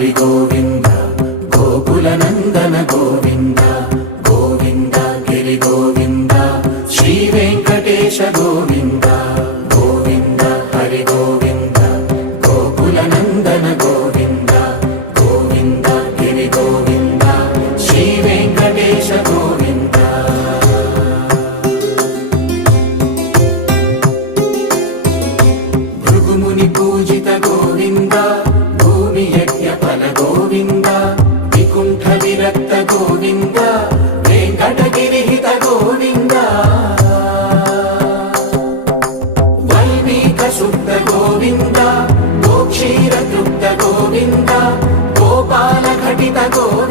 హరి గోవింద గోకుల నందన గోవింద గోవింద గిరి గోవింద శ్రీ వెంకటేశ గోవింద గోవింద హరి గోవింద గోకుల నందన గోవింద గోవింద గిరి గోవింద శ్రీ వెంకటేశ గోవింద భృగుముని పూజిత గోవింద భూమి యజ్ఞ ఫల గోవింద వికుంఠ విరక్త గోవింద వెంకటగిరిహిత గోవింద వల్మీక శుద్ధ గోవింద గోక్షీర తృప్త గోవింద గోపాల ఘటిత గోవింద